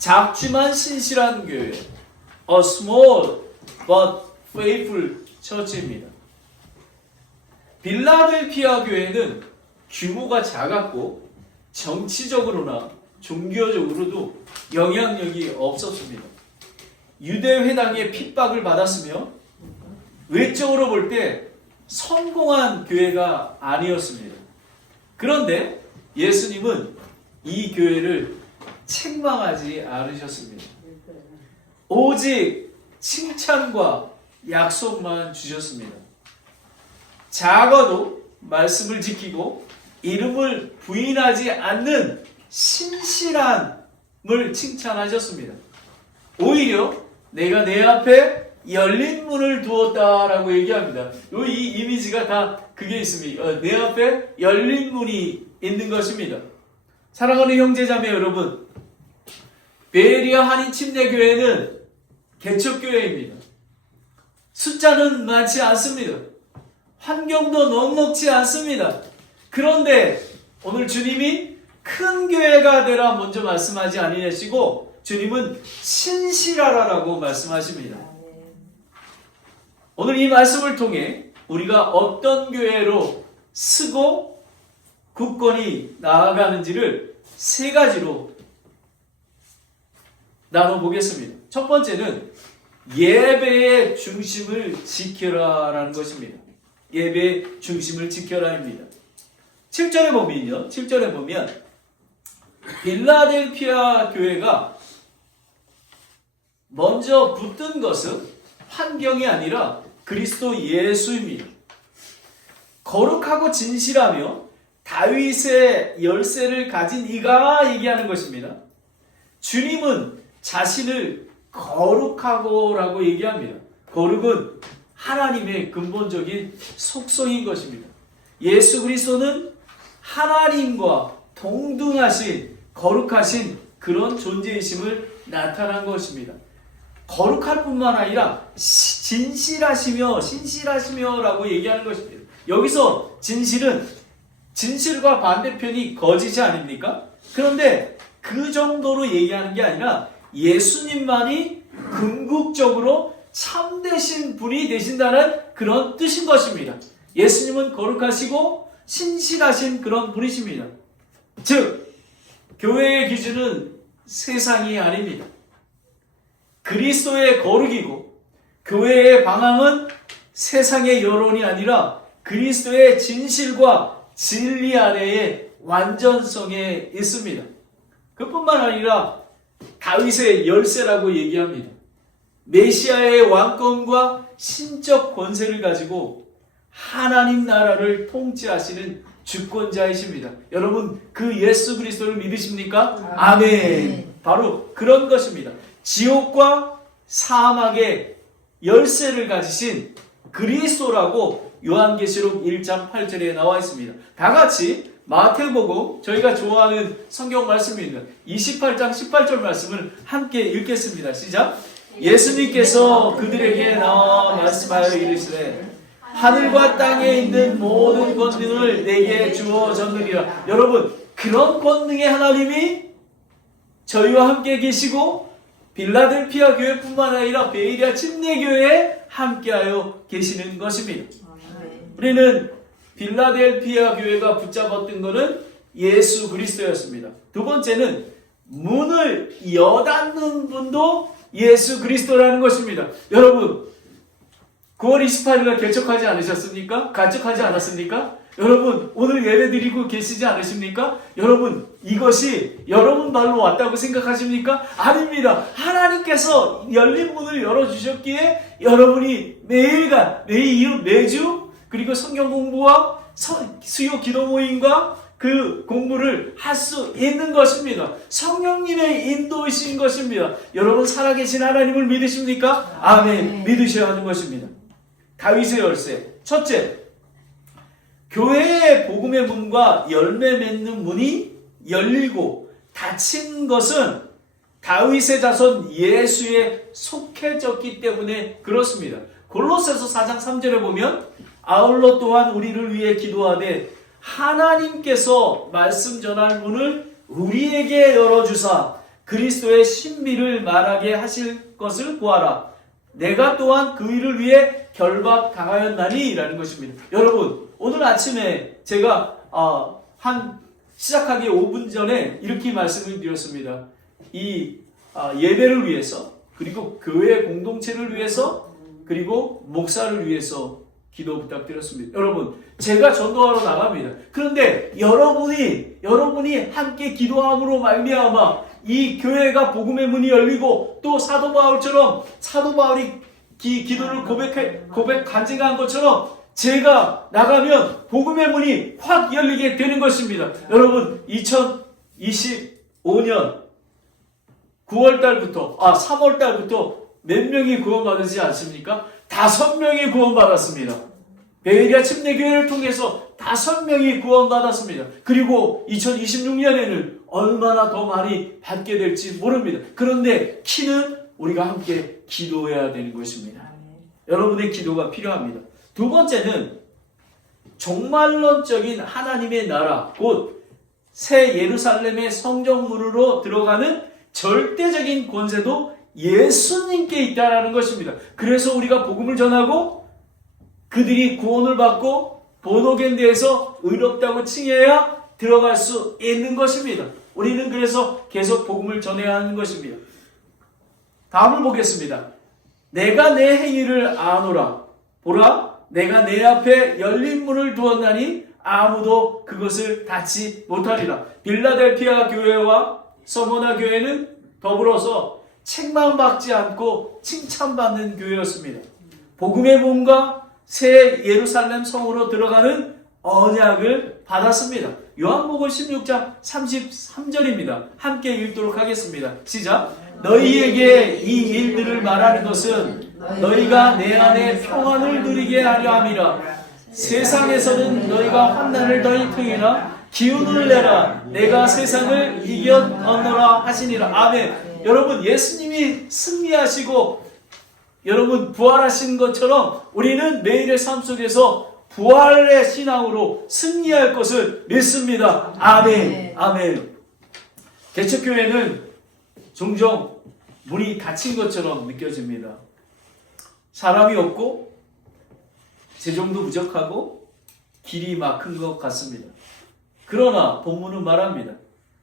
작지만 신실한 교회, A small but faithful church입니다. 빌라델피아 교회는 규모가 작았고 정치적으로나 종교적으로도 영향력이 없었습니다. 유대회당의 핍박을 받았으며 외적으로 볼 때 성공한 교회가 아니었습니다. 그런데 예수님은 이 교회를 책망하지 않으셨습니다. 오직 칭찬과 약속만 주셨습니다. 작아도 말씀을 지키고 이름을 부인하지 않는 신실함을 칭찬하셨습니다. 오히려 내가 내 앞에 열린 문을 두었다라고 얘기합니다. 이 이미지가 다 그게 있습니다. 내 앞에 열린 문이 있는 것입니다. 사랑하는 형제자매 여러분, 베리아 한인 침례교회는 개척교회입니다. 숫자는 많지 않습니다. 환경도 넉넉지 않습니다. 그런데 오늘 주님이 큰 교회가 되라 먼저 말씀하지 아니하시고 주님은 신실하라라고 말씀하십니다. 오늘 이 말씀을 통해 우리가 어떤 교회로 쓰고 굳건히 나아가는지를 세 가지로 나눠보겠습니다. 첫 번째는 예배의 중심을 지켜라라는 것입니다. 예배의 중심을 지켜라입니다. 7절에 보면 빌라델피아 교회가 먼저 붙든 것은 환경이 아니라 그리스도 예수입니다. 거룩하고 진실하며 다윗의 열쇠를 가진 이가 얘기하는 것입니다. 주님은 자신을 거룩하고라고 얘기합니다. 거룩은 하나님의 근본적인 속성인 것입니다. 예수 그리스도는 하나님과 동등하신 거룩하신 그런 존재이심을 나타난 것입니다. 거룩할 뿐만 아니라 진실하시며 신실하시며 라고 얘기하는 것입니다. 여기서 진실은 진실과 반대편이 거짓이 아닙니까? 그런데 그 정도로 얘기하는 게 아니라 예수님만이 궁극적으로 참되신 분이 되신다는 그런 뜻인 것입니다. 예수님은 거룩하시고 신실하신 그런 분이십니다. 즉, 교회의 기준은 세상이 아닙니다. 그리스도의 거룩이고 교회의 방향은 세상의 여론이 아니라 그리스도의 진실과 진리 아래의 완전성에 있습니다. 그뿐만 아니라 다윗의 열쇠라고 얘기합니다. 메시아의 왕권과 신적 권세를 가지고 하나님 나라를 통치하시는 주권자이십니다. 여러분, 그 예수 그리스도를 믿으십니까? 아멘. 바로 그런 것입니다. 지옥과 사막의 열쇠를 가지신 그리스도라고 요한계시록 1장 8절에 나와 있습니다. 다 같이 마태복음, 저희가 좋아하는 성경 말씀입니다. 28장 18절 말씀을 함께 읽겠습니다. 시작. 예수님께서 그들에게 나와 말씀하여 이르시되 하늘과 땅에 있는 모든 권능을 내게 주어졌느니라. 여러분, 그런 권능의 하나님이 저희와 함께 계시고 빌라델피아 교회뿐만 아니라 베이리아 침례교회에 함께하여 계시는 것입니다. 우리는 빌라델피아 교회가 붙잡았던 것은 예수 그리스도였습니다. 두 번째는 문을 여닫는 분도 예수 그리스도라는 것입니다. 여러분, 9월 28일날 개척하지 않으셨습니까? 가척하지 않았습니까? 여러분, 오늘 예배 드리고 계시지 않으십니까? 여러분, 이것이 여러분 말로 왔다고 생각하십니까? 아닙니다. 하나님께서 열린 문을 열어주셨기에 여러분이 매일간, 매주, 그리고 성경 공부와 수요 기도 모임과 그 공부를 할 수 있는 것입니다. 성령님의 인도이신 것입니다. 여러분, 살아계신 하나님을 믿으십니까? 아멘. 믿으셔야 하는 것입니다. 다윗의 열쇠. 첫째, 교회의 복음의 문과 열매 맺는 문이 열리고 닫힌 것은 다윗의 자손 예수에 속해졌기 때문에 그렇습니다. 골로새서 4장 3절에 보면 아울러 또한 우리를 위해 기도하되 하나님께서 말씀 전할 문을 우리에게 열어주사 그리스도의 신비를 말하게 하실 것을 구하라. 내가 또한 그 일을 위해 결박당하였나니 라는 것입니다. 여러분, 오늘 아침에 제가 시작하기 5분 전에 이렇게 말씀을 드렸습니다. 이 예배를 위해서, 그리고 교회 공동체를 위해서, 그리고 목사를 위해서 기도 부탁드렸습니다. 여러분, 제가 전도하러 나갑니다. 그런데 여러분이 함께 기도함으로 말미암아 이 교회가 복음의 문이 열리고, 또 사도 바울이 기도를 간증한 것처럼 제가 나가면 복음의 문이 확 열리게 되는 것입니다. 여러분, 2025년 3월달부터 몇 명이 구원받으지 않습니까? 5명이 구원받았습니다. 베이리아 침례교회를 통해서 5명이 구원받았습니다. 그리고 2026년에는 얼마나 더 많이 받게 될지 모릅니다. 그런데 키는 우리가 함께 기도해야 되는 것입니다. 여러분의 기도가 필요합니다. 두 번째는 종말론적인 하나님의 나라, 곧 새 예루살렘의 성전문으로 들어가는 절대적인 권세도 예수님께 있다라는 것입니다. 그래서 우리가 복음을 전하고 그들이 구원을 받고 본호겐대에서 의롭다고 칭해야 들어갈 수 있는 것입니다. 우리는 그래서 계속 복음을 전해야 하는 것입니다. 다음을 보겠습니다. 내가 내 행위를 아노라. 보라, 내가 내 앞에 열린 문을 두었나니 아무도 그것을 닫지 못하리라. 빌라델피아 교회와 서머나 교회는 더불어서 책망받지 않고 칭찬받는 교회였습니다. 복음의 문과 새 예루살렘 성으로 들어가는 언약을 받았습니다. 요한복음 16장 33절입니다. 함께 읽도록 하겠습니다. 시작. 너희에게 이 일들을 말하는 것은 너희가 내 안에 평안을 누리게 하려 함이라. 세상에서는 너희가 환난을 더이통이나 기운을 내라. 내가 세상을 이겼노라 하시니라. 아멘. 여러분, 예수님이 승리하시고 여러분 부활하신 것처럼 우리는 매일의 삶 속에서 부활의 신앙으로 승리할 것을 믿습니다. 아멘. 아멘. 개척교회는 종종 문이 닫힌 것처럼 느껴집니다. 사람이 없고 재정도 부족하고 길이 막힌 것 같습니다. 그러나 본문은 말합니다.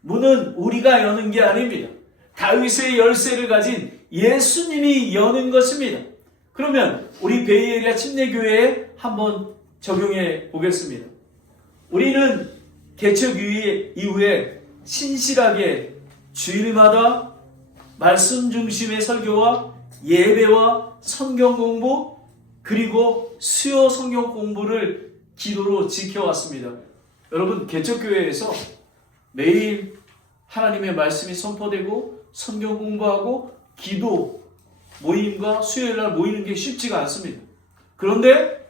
문은 우리가 여는 게 아닙니다. 다윗의 열쇠를 가진 예수님이 여는 것입니다. 그러면 우리 베이에리아 침례교회에 한번 적용해 보겠습니다. 우리는 개척 이후에 신실하게 주일마다 말씀 중심의 설교와 예배와 성경 공부, 그리고 수요 성경 공부를 기도로 지켜왔습니다. 여러분, 개척교회에서 매일 하나님의 말씀이 선포되고 성경 공부하고 기도 모임과 수요일날 모이는 게 쉽지가 않습니다. 그런데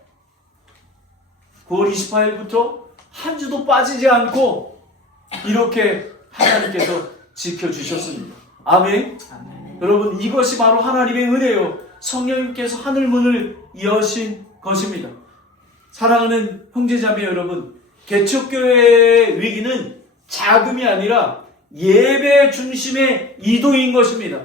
9월 28일부터 한 주도 빠지지 않고 이렇게 하나님께서 지켜주셨습니다. 아멘. 아멘. 여러분, 이것이 바로 하나님의 은혜요, 성령님께서 하늘문을 여신 것입니다. 사랑하는 형제자매 여러분, 개척교회의 위기는 자금이 아니라 예배 중심의 이동인 것입니다.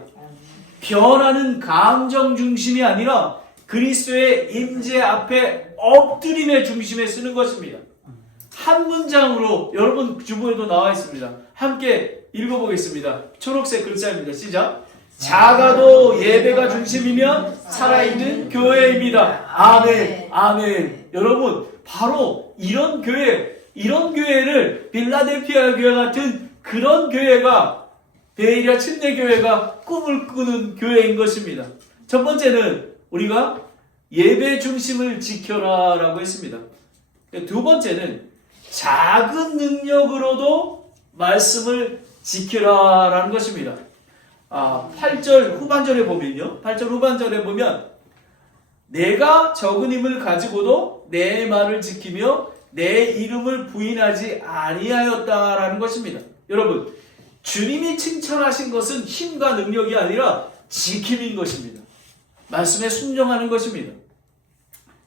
변하는 감정 중심이 아니라 그리스도의 임재 앞에 엎드림의 중심에 쓰는 것입니다. 한 문장으로 여러분 주보에도 나와 있습니다. 함께 읽어보겠습니다. 초록색 글자입니다. 시작. 작아도 예배가 중심이면 살아있는 교회입니다. 아멘. 아멘. 여러분, 바로 이런 교회를 빌라델피아 교회 같은 그런 교회가 베이리아 침례교회가 꿈을 꾸는 교회인 것입니다. 첫 번째는 우리가 예배 중심을 지켜라 라고 했습니다. 두 번째는 작은 능력으로도 말씀을 지키라 라는 것입니다. 8절 후반절에 보면 내가 적은 힘을 가지고도 내 말을 지키며 내 이름을 부인하지 아니하였다라는 것입니다. 여러분, 주님이 칭찬하신 것은 힘과 능력이 아니라 지킴인 것입니다. 말씀에 순종하는 것입니다.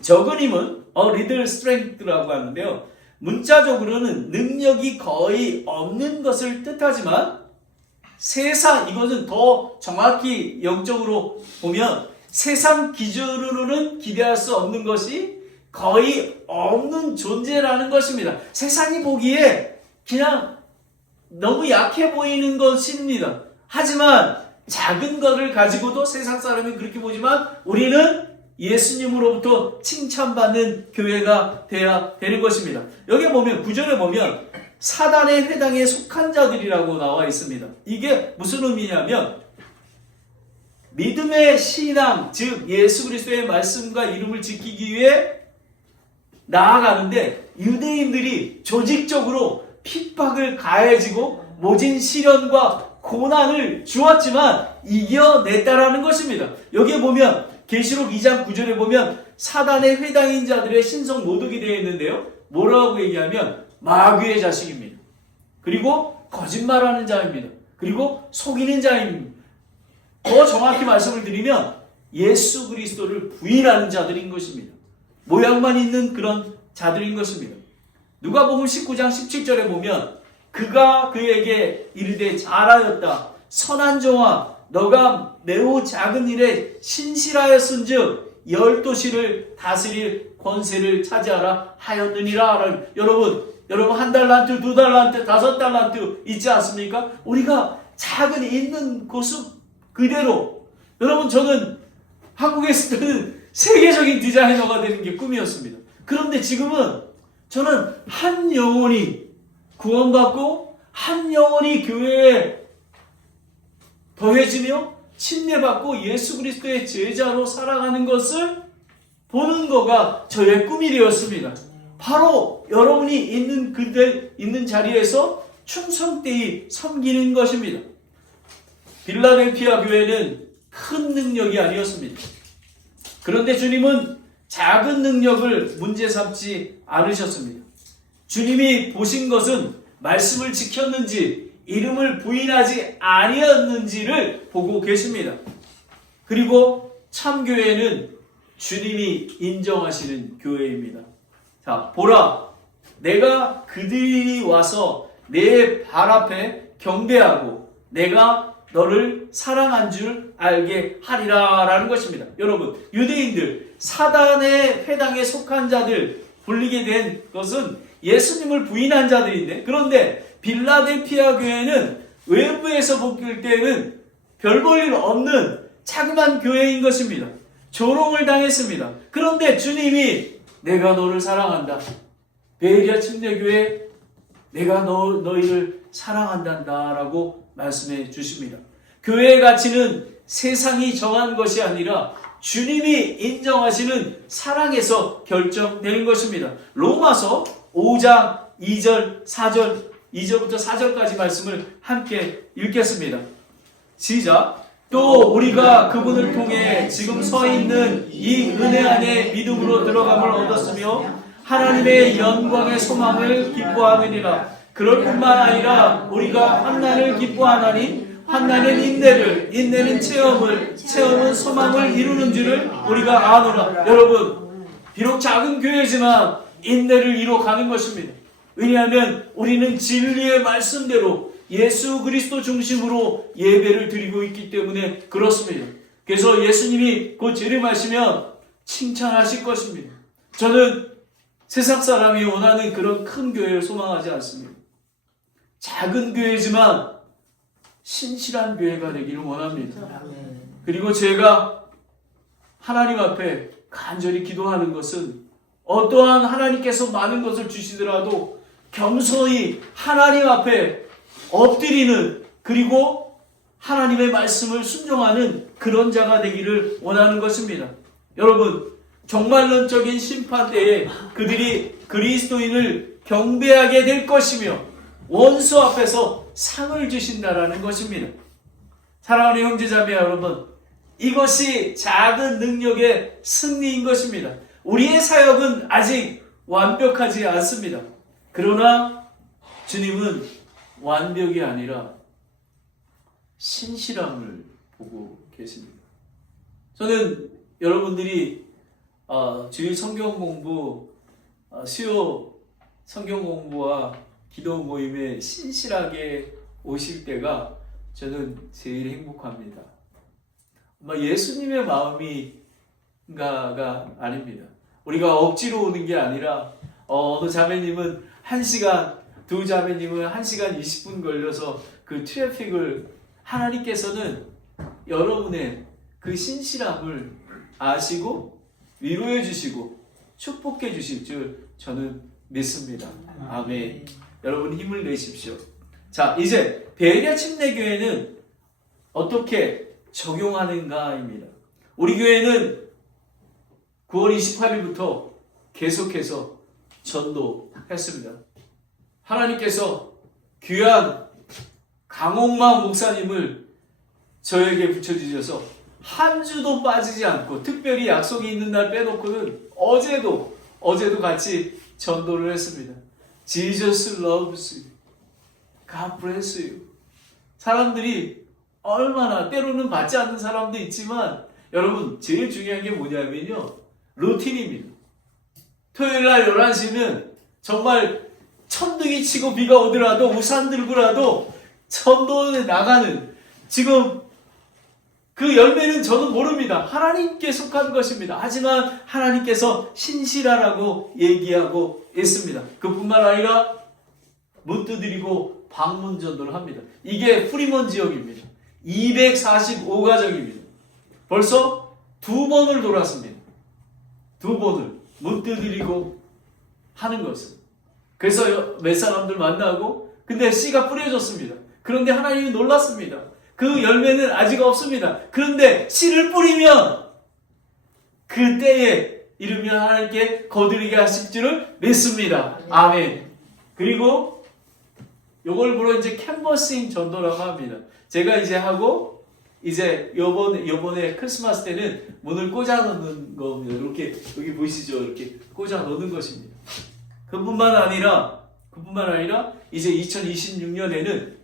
적은 힘은 little strength라고 하는데요, 문자적으로는 능력이 거의 없는 것을 뜻하지만 세상, 이것은 더 정확히 영적으로 보면 세상 기준으로는 기대할 수 없는 것이 거의 없는 존재라는 것입니다. 세상이 보기에 그냥 너무 약해 보이는 것입니다. 하지만 작은 것을 가지고도 세상 사람이 그렇게 보지만 우리는 예수님으로부터 칭찬받는 교회가 돼야 되는 것입니다. 여기 보면 9절에 보면 사단의 회당에 속한 자들이라고 나와 있습니다. 이게 무슨 의미냐면 믿음의 신앙, 즉 예수 그리스도의 말씀과 이름을 지키기 위해 나아가는데 유대인들이 조직적으로 핍박을 가해지고 모진 시련과 고난을 주었지만 이겨냈다라는 것입니다. 여기에 보면 계시록 2장 9절에 보면 사단의 회당인 자들의 신성 모독이 되어 있는데요. 뭐라고 얘기하면 마귀의 자식입니다. 그리고 거짓말하는 자입니다. 그리고 속이는 자입니다. 더 정확히 말씀을 드리면 예수 그리스도를 부인하는 자들인 것입니다. 모양만 있는 그런 자들인 것입니다. 누가복음 19장 17절에 보면 그가 그에게 이르되 잘하였다. 선한 종아 너가 매우 작은 일에 신실하였은즉 10도시를 다스릴 권세를 차지하라 하였느니라. 여러분 한 달란트, 2달란트, 5달란트 있지 않습니까? 우리가 작은 있는 곳은 그대로. 여러분 저는 한국에 있을 때는 세계적인 디자이너가 되는 게 꿈이었습니다. 그런데 지금은 저는 한 영혼이 구원받고 한 영혼이 교회에 더해지며 침례받고 예수 그리스도의 제자로 살아가는 것을 보는 거가 저의 꿈이 되었습니다. 바로 여러분이 있는 자리에서 충성되이 섬기는 것입니다. 빌라델피아 교회는 큰 능력이 아니었습니다. 그런데 주님은 작은 능력을 문제 삼지 않으셨습니다. 주님이 보신 것은 말씀을 지켰는지 이름을 부인하지 아니었는지를 보고 계십니다. 그리고 참교회는 주님이 인정하시는 교회입니다. 자, 보라, 내가 그들이 와서 내 발 앞에 경배하고 내가 너를 사랑한 줄 알게 하리라 라는 것입니다. 여러분, 유대인들, 사단의 회당에 속한 자들 불리게 된 것은 예수님을 부인한 자들인데, 그런데 빌라델피아 교회는 외부에서 볼 때는 별 볼 일 없는 자그만 교회인 것입니다. 조롱을 당했습니다. 그런데 주님이 내가 너를 사랑한다. 베레아 침례교회 내가 너희를 사랑한단다 라고 말씀해 주십니다. 교회의 가치는 세상이 정한 것이 아니라 주님이 인정하시는 사랑에서 결정되는 것입니다. 로마서 5장 2절 4절 2절부터 4절까지 말씀을 함께 읽겠습니다. 시작. 또 우리가 그분을 통해 지금 서 있는 이 은혜 안에 믿음으로 들어감을 얻었으며 하나님의 영광의 소망을 기뻐하느니라. 그럴 뿐만 아니라 우리가 환난을 기뻐하나니 환난은 인내를, 인내는 체험을, 체험은 소망을 이루는 줄을 우리가 아노라. 여러분, 비록 작은 교회지만 인내를 이뤄가는 것입니다. 왜냐하면 우리는 진리의 말씀대로 예수 그리스도 중심으로 예배를 드리고 있기 때문에 그렇습니다. 그래서 예수님이 곧 재림하시면 칭찬하실 것입니다. 저는 세상 사람이 원하는 그런 큰 교회를 소망하지 않습니다. 작은 교회지만 신실한 교회가 되기를 원합니다. 그리고 제가 하나님 앞에 간절히 기도하는 것은 어떠한 하나님께서 많은 것을 주시더라도 겸손히 하나님 앞에 엎드리는, 그리고 하나님의 말씀을 순종하는 그런 자가 되기를 원하는 것입니다. 여러분, 종말론적인 심판 때에 그들이 그리스도인을 경배하게 될 것이며 원수 앞에서 상을 주신다라는 것입니다. 사랑하는 형제자매 여러분, 이것이 작은 능력의 승리인 것입니다. 우리의 사역은 아직 완벽하지 않습니다. 그러나 주님은 완벽이 아니라 신실함을 보고 계십니다. 저는 여러분들이 주일 성경 공부, 수요 성경 공부와 기도 모임에 신실하게 오실 때가 저는 제일 행복합니다. 예수님의 마음이가가 아닙니다. 우리가 억지로 오는 게 아니라 어느 자매님은 1시간, 두 자매님은 1시간 20분 걸려서 그 트래픽을 하나님께서는 여러분의 그 신실함을 아시고 위로해 주시고 축복해 주실 줄 저는 믿습니다. 아멘. 여러분 힘을 내십시오. 자, 이제 베레아 침례교회는 어떻게 적용하는가입니다. 우리 교회는 9월 28일부터 계속해서 전도했습니다. 하나님께서 귀한 강홍만 목사님을 저에게 붙여주셔서 한 주도 빠지지 않고, 특별히 약속이 있는 날 빼놓고는 어제도 같이 전도를 했습니다. Jesus loves you. God bless you. 사람들이 얼마나, 때로는 받지 않는 사람도 있지만 여러분 제일 중요한 게 뭐냐면요, 루틴입니다. 토요일날 11시는 정말 천둥이 치고 비가 오더라도 우산 들고라도 전도에 나가는, 지금 그 열매는 저는 모릅니다. 하나님께 속한 것입니다. 하지만 하나님께서 신실하라고 얘기하고 있습니다. 그뿐만 아니라 못 두드리고 방문 전도를 합니다. 이게 프리먼 지역입니다. 245가정입니다. 벌써 2번을 돌았습니다. 2번을 못 두드리고 하는 것은. 그래서 몇 사람들 만나고, 근데 씨가 뿌려졌습니다. 그런데 하나님이 놀랐습니다. 그 열매는 아직 없습니다. 그런데 씨를 뿌리면 그 때에 이르면 하나님께 거두리게 하실 줄을 믿습니다. 아멘. 그리고 요걸 보러 이제 캔버싱 전도라고 합니다. 제가 이제 하고, 이제 요번에 크리스마스 때는 문을 꽂아 놓는 겁니다. 이렇게, 여기 보이시죠? 이렇게 꽂아 놓는 것입니다. 그뿐만 아니라 이제 2026년에는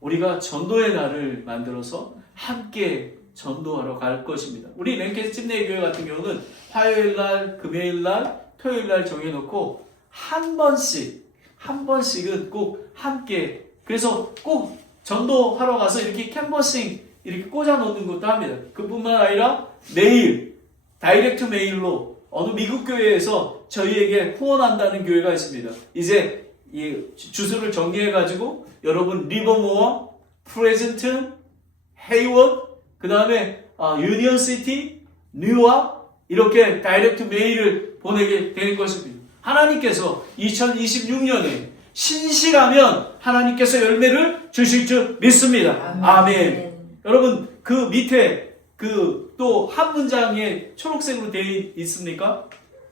우리가 전도의 날을 만들어서 함께 전도하러 갈 것입니다. 우리 랭캐스터 침례교회 같은 경우는 화요일 날, 금요일 날, 토요일 날 정해놓고 한 번씩은 꼭 함께, 그래서 꼭 전도하러 가서 이렇게 캔버싱 이렇게 꽂아 놓는 것도 합니다. 그뿐만 아니라 메일, 다이렉트 메일로 어느 미국 교회에서 저희에게 후원한다는 교회가 있습니다. 이제 이 주소를 정리해가지고 여러분 리버모어, 프레젠튼, 헤이워드, 그 다음에 유니언시티, 뉴욕 이렇게 다이렉트 메일을 보내게 되는 것입니다. 하나님께서 2026년에 신실하면 하나님께서 열매를 주실 줄 믿습니다. 아멘. 여러분 그 밑에 그 또 한 문장에 초록색으로 되어 있습니까?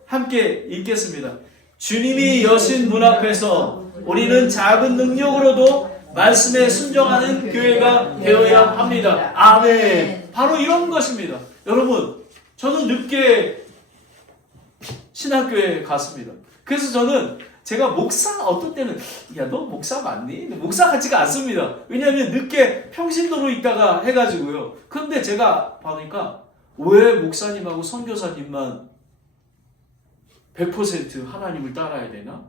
함께 읽겠습니다. 주님이 여신 문 앞에서 우리는 작은 능력으로도 말씀에 순종하는 교회가 되어야 합니다. 아멘. 바로 이런 것입니다. 여러분, 저는 늦게 신학교에 갔습니다. 그래서 저는 제가 어떤 때는 야, 너 목사 맞니? 목사 같지가 않습니다. 왜냐하면 늦게 평신도로 있다가 해가지고요. 그런데 제가 보니까 왜 목사님하고 선교사님만 100% 하나님을 따라야 되나?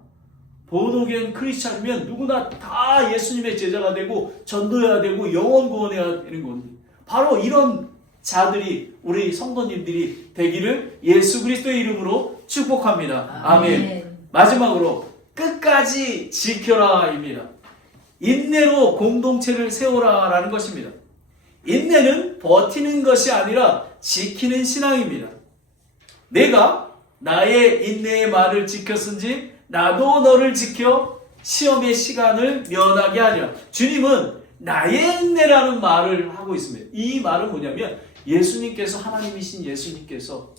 본어게인 크리스찬이면 누구나 다 예수님의 제자가 되고 전도해야 되고 영혼 구원해야 되는 건데, 바로 이런 자들이, 우리 성도님들이 되기를 예수 그리스도의 이름으로 축복합니다. 아멘. 마지막으로 끝까지 지켜라입니다. 인내로 공동체를 세워라라는 것입니다. 인내는 버티는 것이 아니라 지키는 신앙입니다. 내가 나의 인내의 말을 지켰은지 나도 너를 지켜 시험의 시간을 면하게 하리라. 주님은 나의 인내라는 말을 하고 있습니다. 이 말은 뭐냐면 예수님께서, 하나님이신 예수님께서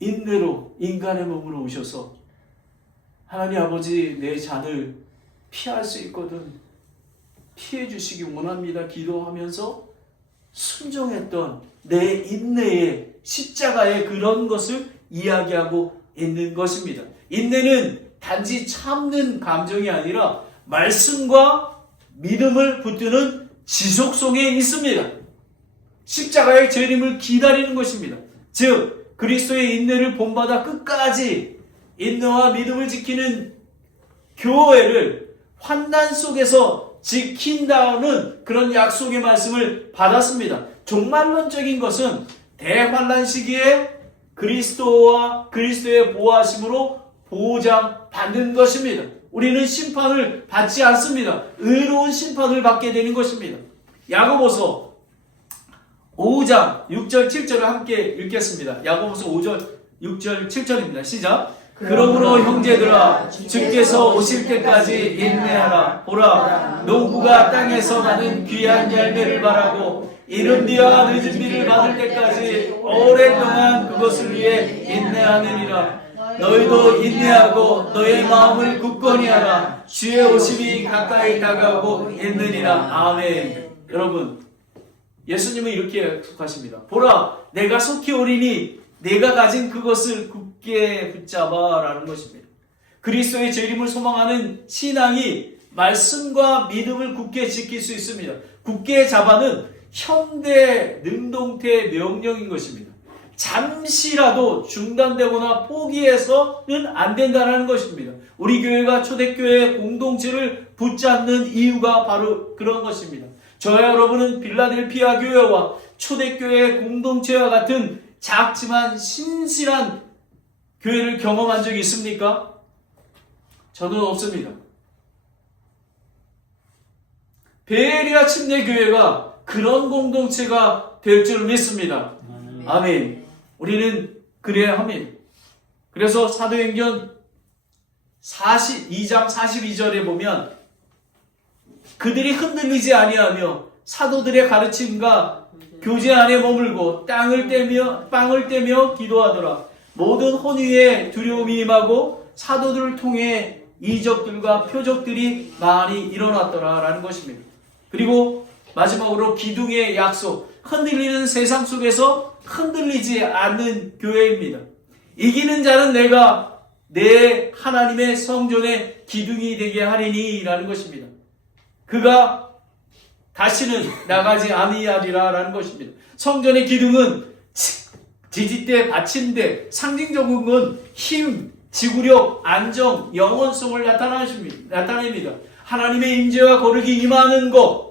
인내로 인간의 몸으로 오셔서 하나님 아버지, 내 잔을 피할 수 있거든 피해 주시기 원합니다 기도하면서 순종했던 내 인내의 십자가의 그런 것을 이야기하고 있는 것입니다. 인내는 단지 참는 감정이 아니라 말씀과 믿음을 붙드는 지속성에 있습니다. 십자가의 재림을 기다리는 것입니다. 즉 그리스도의 인내를 본받아 끝까지 인내와 믿음을 지키는 교회를 환난 속에서 지킨다는 그런 약속의 말씀을 받았습니다. 종말론적인 것은 대환란 시기에 그리스도와 그리스도의 보호하심으로 보장받는 것입니다. 우리는 심판을 받지 않습니다. 의로운 심판을 받게 되는 것입니다. 야고보서 5장 6절 7절을 함께 읽겠습니다. 야고보서 5절 6절 7절입니다. 시작. 그러므로 형제들아 주께서 오실 때까지 인내하라. 보라 농부가 땅에서 나는 귀한 열매를 바라고 이른 비와 늦은 비를 받을 때까지 오랫동안 그것을 위해 인내하느니라. 너희도 인내하고 너의 마음을 굳건히 하라. 주의 오심이 가까이 다가오고 있느니라. 아멘. 여러분, 예수님은 이렇게 약속하십니다. 보라, 내가 속히 오리니 내가 가진 그것을 굳게 붙잡아 라는 것입니다. 그리스도의 재림을 소망하는 신앙이 말씀과 믿음을 굳게 지킬 수 있습니다. 굳게 잡아는 현대 능동태 명령인 것입니다. 잠시라도 중단되거나 포기해서는 안 된다는 것입니다. 우리 교회가 초대교회 공동체를 붙잡는 이유가 바로 그런 것입니다. 저와 여러분은 빌라델피아 교회와 초대교회 공동체와 같은 작지만 신실한 교회를 경험한 적이 있습니까? 저는 없습니다. 베에리아 침례교회가 그런 공동체가 될 줄 믿습니다. 아멘. 우리는 그래야 합니다. 그래서 사도행전 2장 42절에 보면 그들이 흔들리지 아니하며 사도들의 가르침과 교제 안에 머물고 빵을 떼며 기도하더라. 모든 혼위에 두려움이 임하고 사도들을 통해 이적들과 표적들이 많이 일어났더라 라는 것입니다. 그리고 마지막으로 기둥의 약속, 흔들리는 세상 속에서 흔들리지 않는 교회입니다. 이기는 자는 내가 내 하나님의 성전의 기둥이 되게 하리니 라는 것입니다. 그가 다시는 나가지 아니하리라 라는 것입니다. 성전의 기둥은 지지대, 받침대, 상징적인 힘, 지구력, 안정, 영원성을 나타냅니다. 하나님의 임재와 거룩이 임하는 것,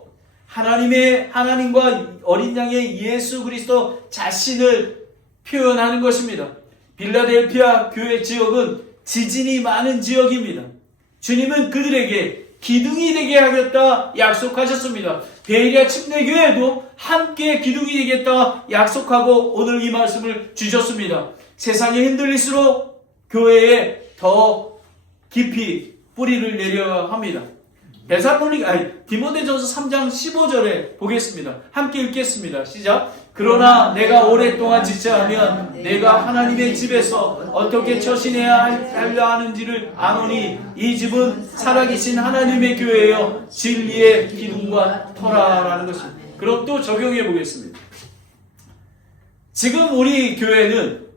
하나님과 어린 양의 예수 그리스도 자신을 표현하는 것입니다. 빌라델피아 교회 지역은 지진이 많은 지역입니다. 주님은 그들에게 기둥이 되게 하겠다 약속하셨습니다. 베에리아 침례교회도 함께 기둥이 되겠다 약속하고 오늘 이 말씀을 주셨습니다. 세상이 흔들릴수록 교회에 더 깊이 뿌리를 내려야 합니다. 디모데전서 3장 15절에 보겠습니다. 함께 읽겠습니다. 시작. 그러나 내가 오랫동안 지체하면 내가 하나님의 집에서 어떻게 처신해야 하려 하는지를 아노니 이 집은 살아계신 하나님의 교회여 진리의 기둥과 터라라는 것입니다. 그럼 또 적용해 보겠습니다. 지금 우리 교회는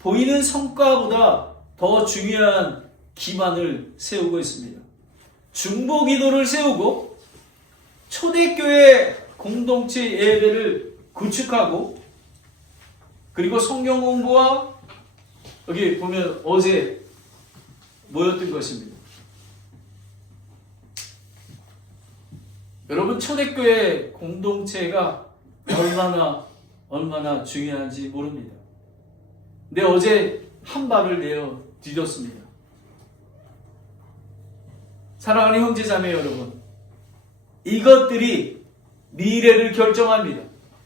보이는 성과보다 더 중요한 기반을 세우고 있습니다. 중보 기도를 세우고 초대교회 공동체 예배를 구축하고 그리고 성경 공부와 여기 보면 어제 모였던 것입니다. 여러분 초대교회 공동체가 얼마나 중요한지 모릅니다. 근데 어제 한 발을 내어 디뎠습니다. 사랑하는 형제자매 여러분, 이것들이 미래를 결정합니다.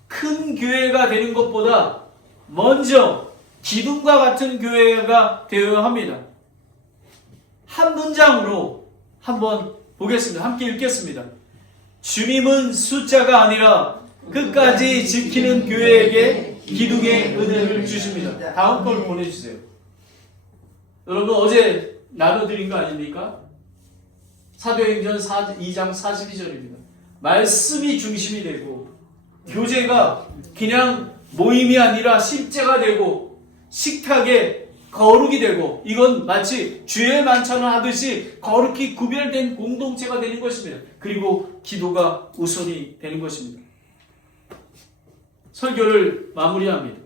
큰 교회가 되는 것보다 먼저 기둥과 같은 교회가 되어야 합니다. 한 문장으로 한번 보겠습니다. 함께 읽겠습니다. 주님은 숫자가 아니라 끝까지 지키는 교회에게 기둥의 은혜를 주십니다. 다음 걸 보내주세요. 여러분 어제 나눠드린 거 아닙니까? 사도행전 2장 42절입니다. 말씀이 중심이 되고 교제가 그냥 모임이 아니라 실제가 되고 식탁에 거룩이 되고 이건 마치 주의 만찬을 하듯이 거룩히 구별된 공동체가 되는 것입니다. 그리고 기도가 우선이 되는 것입니다. 설교를 마무리합니다.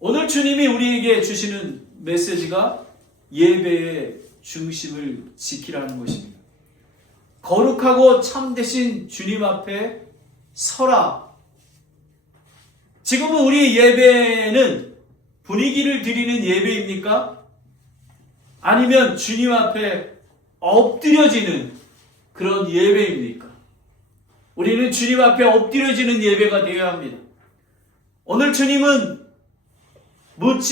오늘 주님이 우리에게 주시는 메시지가 예배의 중심을 지키라는 것입니다. 거룩하고 참되신 주님 앞에 서라. 지금은 우리 예배는 분위기를 드리는 예배입니까? 아니면 주님 앞에 엎드려지는 그런 예배입니까? 우리는 주님 앞에 엎드려지는 예배가 되어야 합니다. 오늘 주님은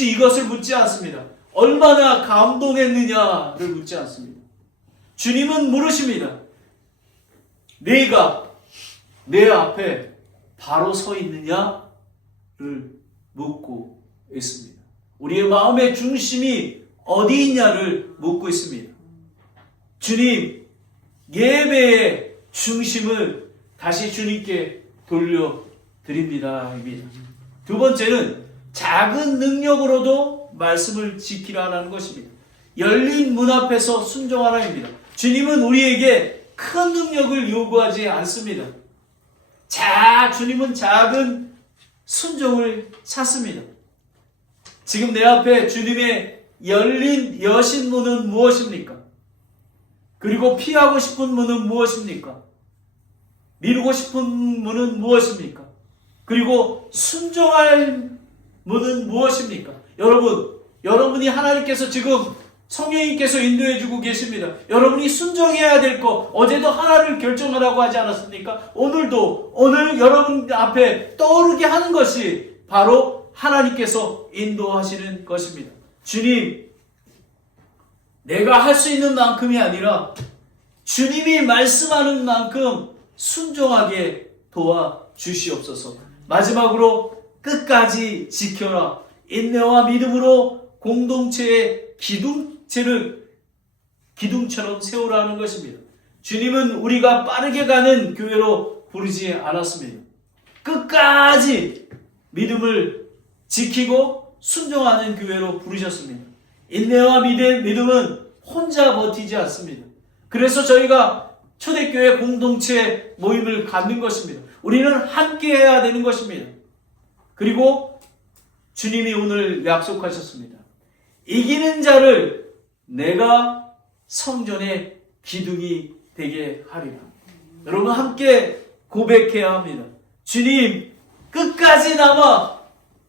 이것을 묻지 않습니다. 얼마나 감동했느냐를 묻지 않습니다. 주님은 물으십니다. 네가 내 앞에 바로 서 있느냐를 묻고 있습니다. 우리의 마음의 중심이 어디 있냐를 묻고 있습니다. 주님, 예배의 중심을 다시 주님께 돌려드립니다. 두 번째는 작은 능력으로도 말씀을 지키라는 것입니다. 열린 문 앞에서 순종하라입니다. 주님은 우리에게 큰 능력을 요구하지 않습니다. 주님은 작은 순종을 찾습니다. 지금 내 앞에 주님의 열린 여신 문은 무엇입니까? 그리고 피하고 싶은 문은 무엇입니까? 미루고 싶은 문은 무엇입니까? 그리고 순종할 문은 무엇입니까? 여러분이 하나님께서 지금 성령님께서 인도해주고 계십니다. 여러분이 순종해야 될 것, 어제도 하나를 결정하라고 하지 않았습니까? 오늘 여러분 앞에 떠오르게 하는 것이 바로 하나님께서 인도하시는 것입니다. 주님, 내가 할 수 있는 만큼이 아니라 주님이 말씀하는 만큼 순종하게 도와주시옵소서. 마지막으로 끝까지 지켜라. 인내와 믿음으로 공동체의 기둥처럼 세우라는 것입니다. 주님은 우리가 빠르게 가는 교회로 부르지 않았습니다. 끝까지 믿음을 지키고 순종하는 교회로 부르셨습니다. 인내와 믿음은 혼자 버티지 않습니다. 그래서 저희가 초대교회 공동체 모임을 갖는 것입니다. 우리는 함께 해야 되는 것입니다. 그리고 주님이 오늘 약속하셨습니다. 이기는 자를 내가 성전의 기둥이 되게 하리라. 여러분 함께 고백해야 합니다. 주님, 끝까지 남아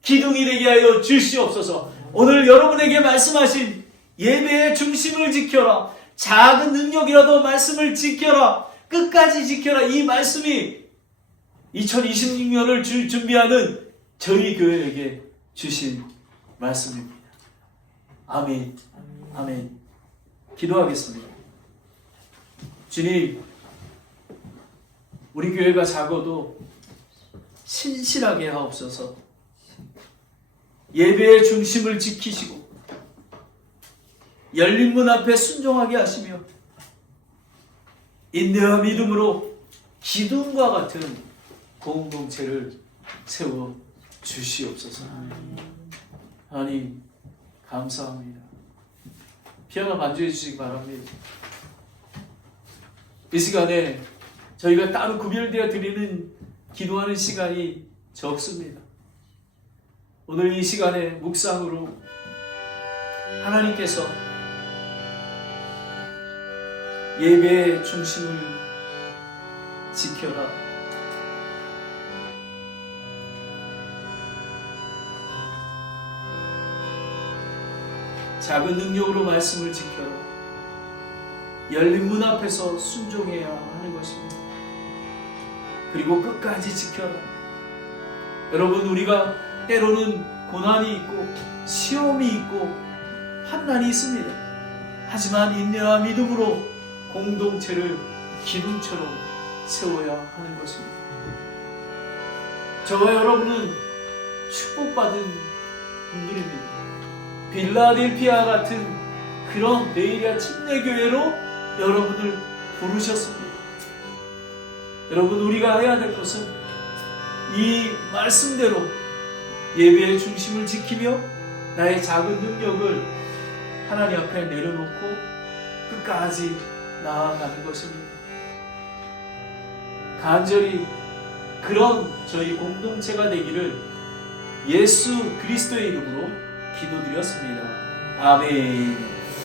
기둥이 되게 하여 주시옵소서. 오늘 여러분에게 말씀하신 예배의 중심을 지켜라. 작은 능력이라도 말씀을 지켜라. 끝까지 지켜라. 이 말씀이 2026년을 준비하는 저희 교회에게 주신 말씀입니다. 아멘. 아멘. 기도하겠습니다. 주님, 우리 교회가 작아도 신실하게 하옵소서. 예배의 중심을 지키시고 열린 문 앞에 순종하게 하시며 인내와 믿음으로 기둥과 같은 공동체를 세워 주시옵소서. 하나님 감사합니다. 피아노 반주해 주시기 바랍니다. 이 시간에 저희가 따로 구별되어 드리는 기도하는 시간이 적습니다. 오늘 이 시간에 묵상으로 하나님께서 예배의 중심을 지켜라. 작은 능력으로 말씀을 지켜라. 열린 문 앞에서 순종해야 하는 것입니다. 그리고 끝까지 지켜라. 여러분, 우리가 때로는 고난이 있고 시험이 있고 환난이 있습니다. 하지만 인내와 믿음으로 공동체를 기둥처럼 세워야 하는 것입니다. 저와 여러분은 축복받은 분들입니다. 빌라델피아 같은 그런 베이리아 침례교회로 여러분을 부르셨습니다. 여러분, 우리가 해야 될 것은 이 말씀대로 예배의 중심을 지키며 나의 작은 능력을 하나님 앞에 내려놓고 끝까지 나아가는 것입니다. 간절히 그런 저희 공동체가 되기를 예수 그리스도의 이름으로 기도드렸습니다. 아멘.